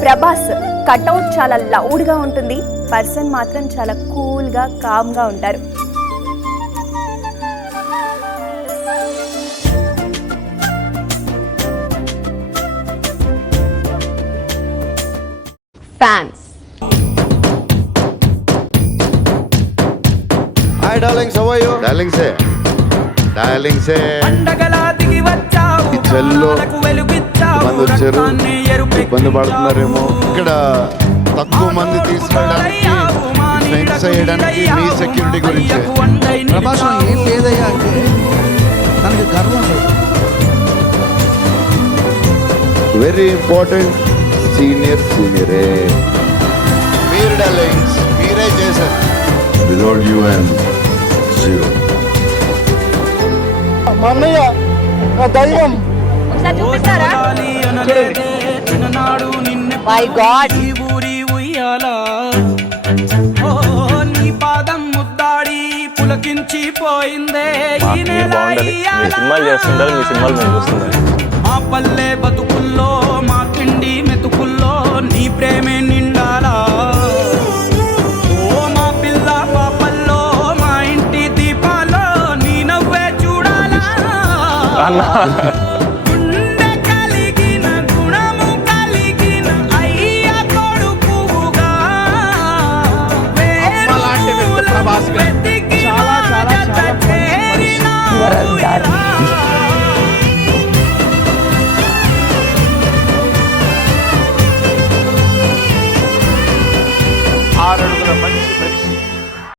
Prabhas cutout చాలా loud గా ఉంటుంది, పర్సన్ మాత్రం చాలా కూల్ గా కామ్ గా ఉంటారు. Fans hi darlings, how are you? డార్లింగ్సే ఈ చెల్లో మంది వచ్చారు, ఇబ్బంది పడుతున్నారేమో. ఇక్కడ తక్కువ మంది తీసుకెళ్ళడానికి, ఫ్రెండ్స్ చేయడానికి మీ సెక్యూరిటీ గురించి. ప్రభాస్లో ఏం లేదయ్యా అంటే తనకి గర్వం లేదు. వెరీ ఇంపార్టెంట్, సీనియరే మీరు డార్లింగ్స్, మీరే చేశారు. Without you and zero. మా అన్నయ్య నా దైవం. మై గాడ్, నీ పాదం ముద్దాడి పులకించిపోయిందే. సినిమాలు చేస్తుంటారు, మీ సినిమాలు మేము చూస్తుంటారు. మా పల్లె బతుకుల్లో, మా తిండి మెతుకుల్లో నీ ప్రేమే నిండాలా. ఓ మా పిల్ల పాపల్లో, మా ఇంటి దీపాల్లో నీ నవ్వే చూడాలా.